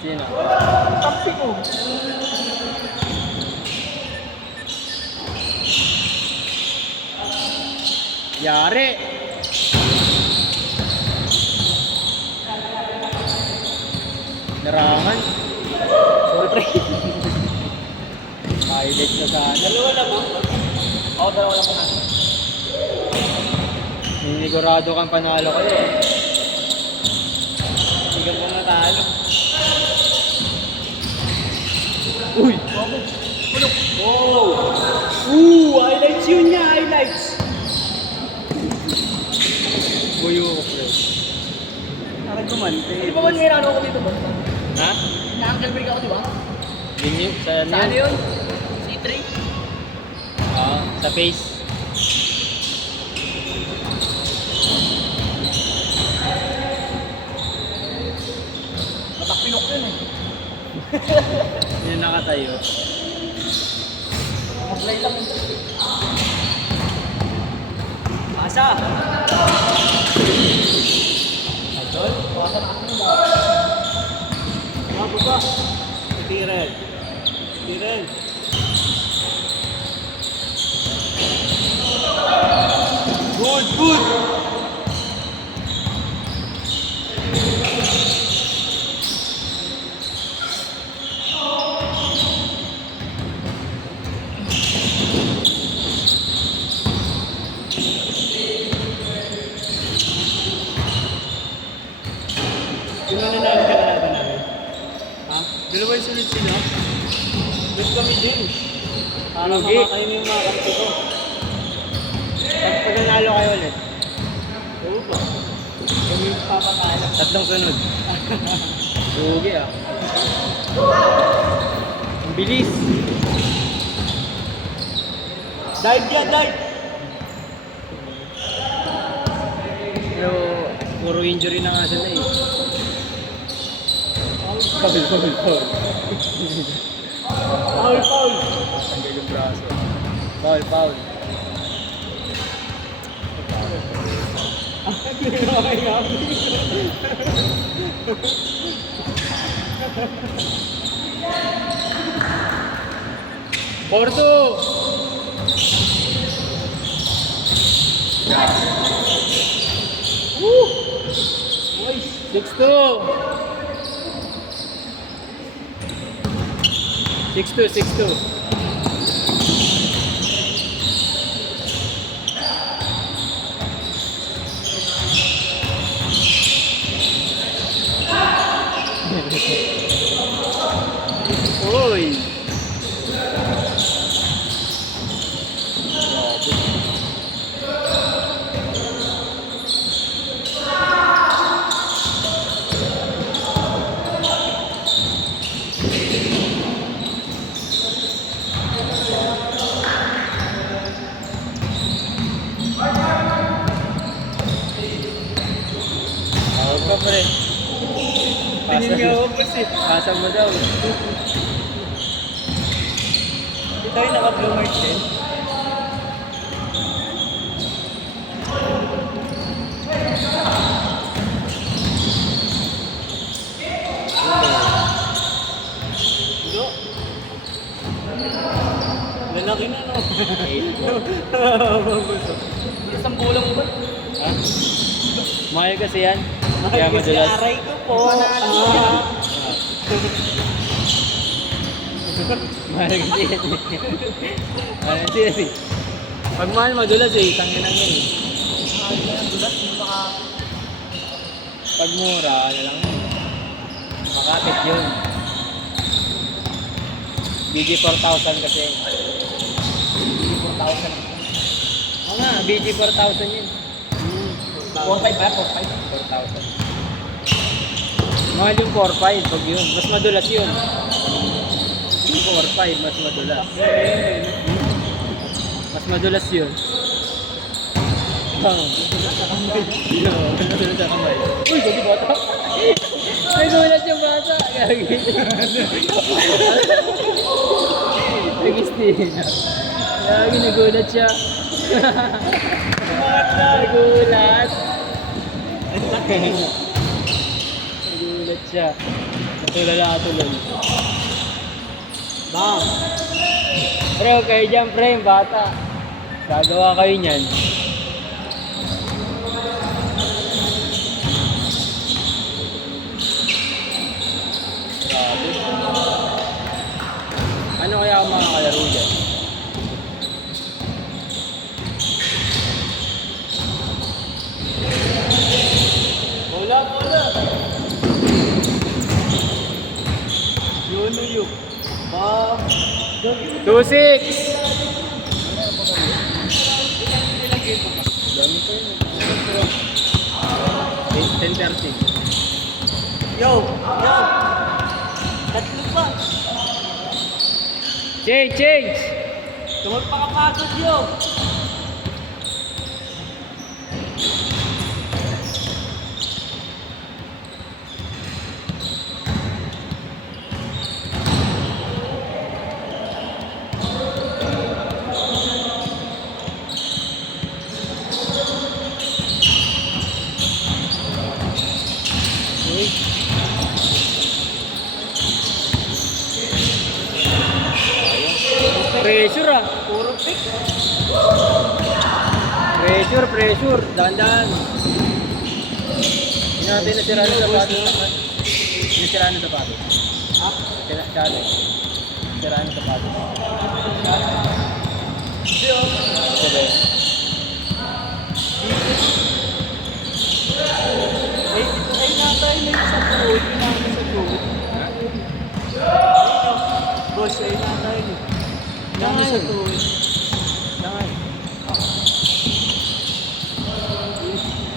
Sino? Kampi ko. Yari! Narangan. Sorry, pre. Highlight na sana. Dalawa na ba? Oo, dalawa na pa. Hinigurado kang panalo kayo eh. Hindi ka pa matalo. Uy! Puno. Wow! Highlights yun niya, highlights. Buyo ko, pre. Akin kumante. Di ba man nirano ako dito ba? Ha? Na-uncle break ako, di ba? Yun saan Saan yun? yun? C3? Sa face. Matakpilok yun eh. Yun nakatayo. Mag-play lang yun. Masa! Idol? Masa na ako ba? Mababa ba? Tirel. Tirel. Good, good! Yung nananalo ka na natin namin. Ha? Dalawa yung sunod sila. Doon kami din. Para Lugi. makakain yung mga kampi ko. Pag nanalo kayo ulit, Oo ba? Kami yung papatalo. tatlong sunod. Lugi ah. Ang bilis. Dive yan, dive! Pero puro injury na nga sila eh. Foul. Foul, foul! Tanggal yung braso. Foul. Okay, okay. Porto! Woo! Nice! 6-2! 6-2. Uy! Tawag ka pre. Tingin nga ako kasi. Kasa mo daw. Hindi tayo naka-blue mark din. Hindi. Lalaki na, no? Isang bulang ba? Ha? Mahal kasi yan. Kaya madulas. Aray ko po. Mahal kasi yan eh. Mahal kasi yan eh. Pag mahal madulas eh, tangin lang yan eh. Pag mura, ano lang yun. Makapit yun. BG 4,000 kasi. Hindi 4,000. Oo nga, BG 4,000 yun. 4,500 ba? 4,500. 4,000. Mahal yung 4,500 pag yun. Mas madulas yun. Yung 4,500 mas madulas. Mas madulas yun. Madulas sa kamay. Uy, gabi bata. Ay, gulat yung bata. Gagi. Nag-istina. Gagi, nagulat siya. Umangat na. Nagulat. Ang laki. Nagulat siya. Natulala. Bam. Pero kayo dyan, pre, bata. Gagawa kayo niyan. Grabe. Ano kaya ang mga kalaro dyan? Bola. Yun. Bam. 2-6! Dami ko yun. 10-13. Yo. Tatlo pa. Change! Tumagpakapagod yo. Uy. Pressure ah. Puro pick. Pressure. Dahan-dahan. Hindi natin nasira ng sapatos. Nasira ng sapatos. Ha? Nasira ng sapatos. Yo. Sabi. Ay natay na yung sa tuhod. Pinangin sa tuhod. Boss, ay natay na. Pinangin sa tuhod. Saan?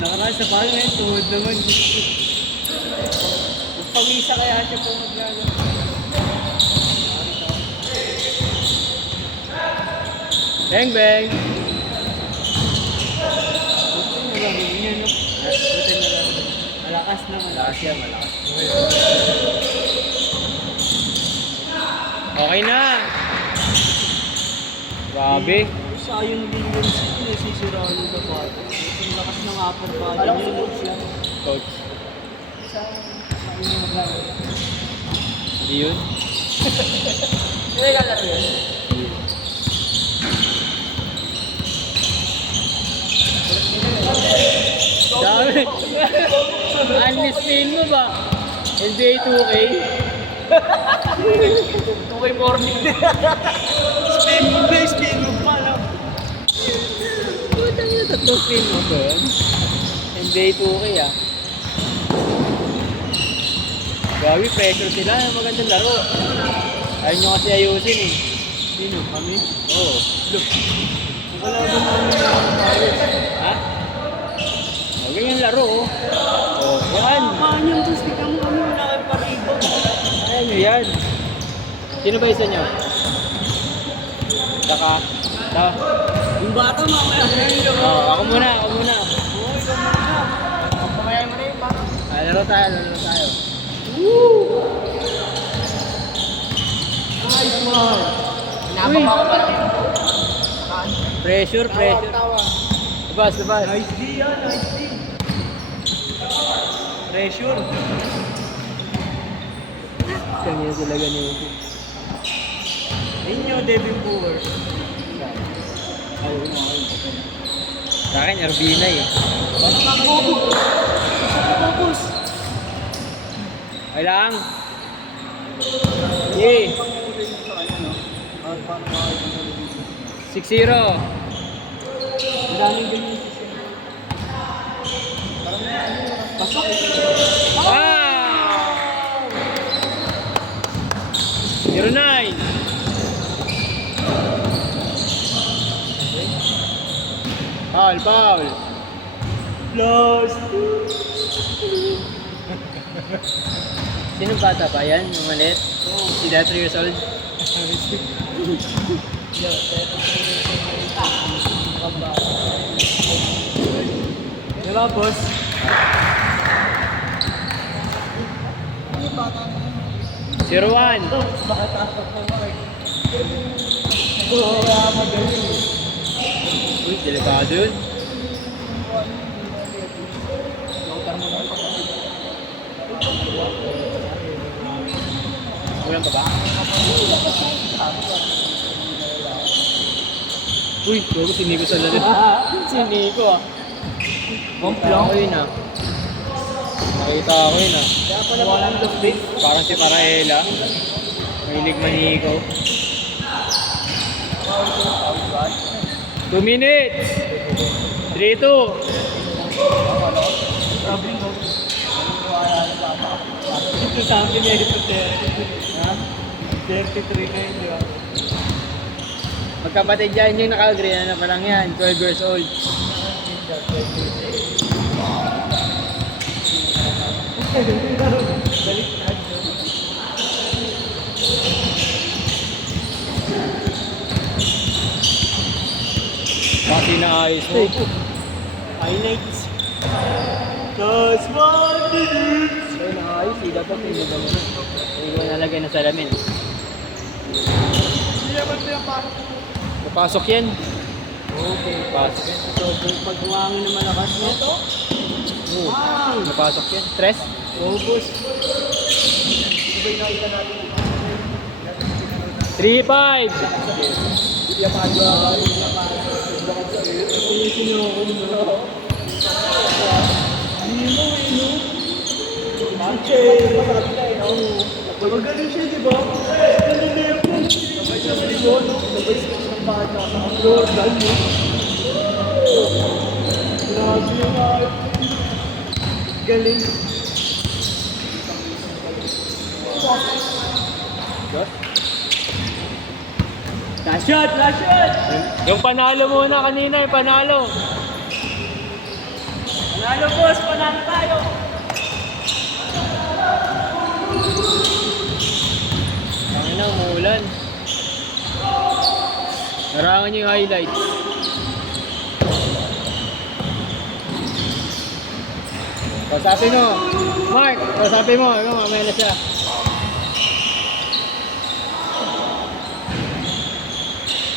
Nakaraan sa palo na yung tuhod naman. Pag-isa kaya siya po magagawa. Bang! Malakas na. Malakas yan, malakas. Okay na! Grabe. Sayang din yun sisiraan yung sapatos. Ang lakas ng upper body. Alam ko coach yan. Coach. Sayang yung maglaro. Hindi yun? Hindi lalaro yun. Dami. Unlistin mo ba? NBA 2K? 2K morning. Spin move pa lang. Puta nyo, tatlong spin mo ko yun. NBA 2K ah. Grabe, pressure sila. Magandang laro. Ayaw nyo kasi ayusin eh. Sino? Kami? Oo. Look. Wala ba naman Ha? Ganyan laro oh. Oh, yan. paano yung gusto ka mo kami wala kayo paribo? Ayan nyo yan. Sino ba isa nyo? Saka. Yung bata mamaya na yun. Oh, ako muna. Oo, ikaw muna. Pagpakayan mo na yung bata. Laro tayo. Woo! Nice one! Napapa ko pa rin. Pressure. Labas. Nice D yan, nice D. Pressure. Kanya sila ganito. Inyo, Devin Bauer. Sa akin, Arbina eh. Focus! Okay lang. Yeah. 6-0. Maraming ganyan. Pasok! Ah! 0-9. Foul. Lost! Sino bata pa yan? Yung maliit? Sila 3 years old? Diba, boss? 0-1. Oo, magaling. delikado yun. Ulan pa ba? Uy, bago si Nico sa lalim. Si Nico ah. Nakita ko yun ah. Nakita ko yun ah. Kaya pala wala ng love base. Parang si Paraela. Mahilig manigaw. 2 minutes! 3-2! Ito sa akin eh, ito 30. Ha? 33 na yun, di ba? Magkapatid yan yung naka-green na pa lang yan. 12 years old. Kasi naayos na eh. Highlights. Just one minute. So naayos eh. Dapat hindi ba naman. Hindi ko nalagay na salamin. Hindi naman pinapasok. Papasok yan. Okay. Papasok yan. So, pag buhangin na malakas mo ito, Oo. wow! Papasok yan. Stress? Focus. Ito ba yung nakita natin? 3-5! Hindi pa agad. Hindi sinoko mo. Hindi mo, ino. Manche, masarap na eh, no? Magaling siya, di ba? Ganun na yun. Sabay siya sa likod, no? Sabay siya ng bata sa floor, dahil grabe yung galing. Last shot! Last shot! Yung panalo muna kanina, yung panalo. Panalo boss! Panalo tayo! Tangin na, umuulan. Narangan niyo yung highlights. Pasapin mo. Mark, pasapin mo. Ano, mamaya na siya.